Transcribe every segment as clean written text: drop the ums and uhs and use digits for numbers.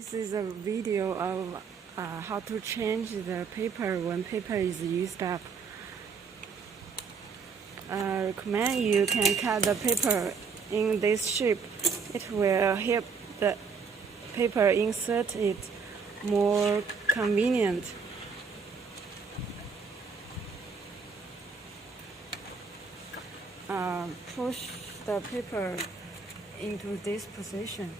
This is a video of how to change the paper when paper is used up. I recommend you can cut the paper in this shape. It will help the paper insert it more convenient. Push the paper into this position.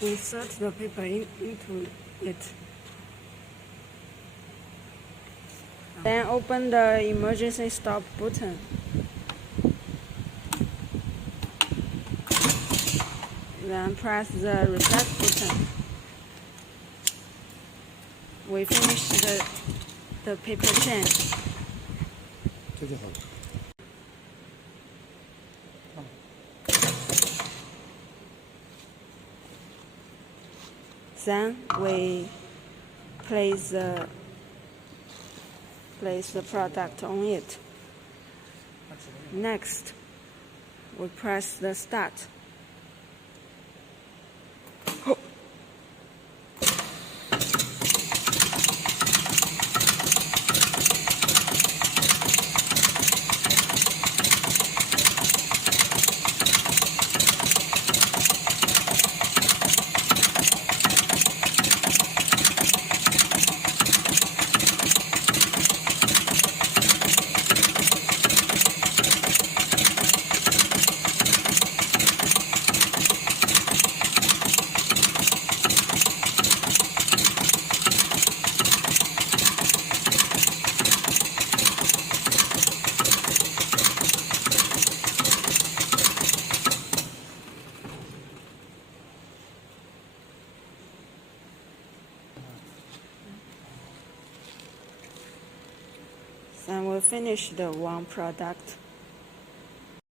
Insert the paper into it. Then open the emergency stop button. Then press the reset button. We finish the paper change. 这就好了。Then we place the product on it. Next, we press the start. Then we'll finish the one product.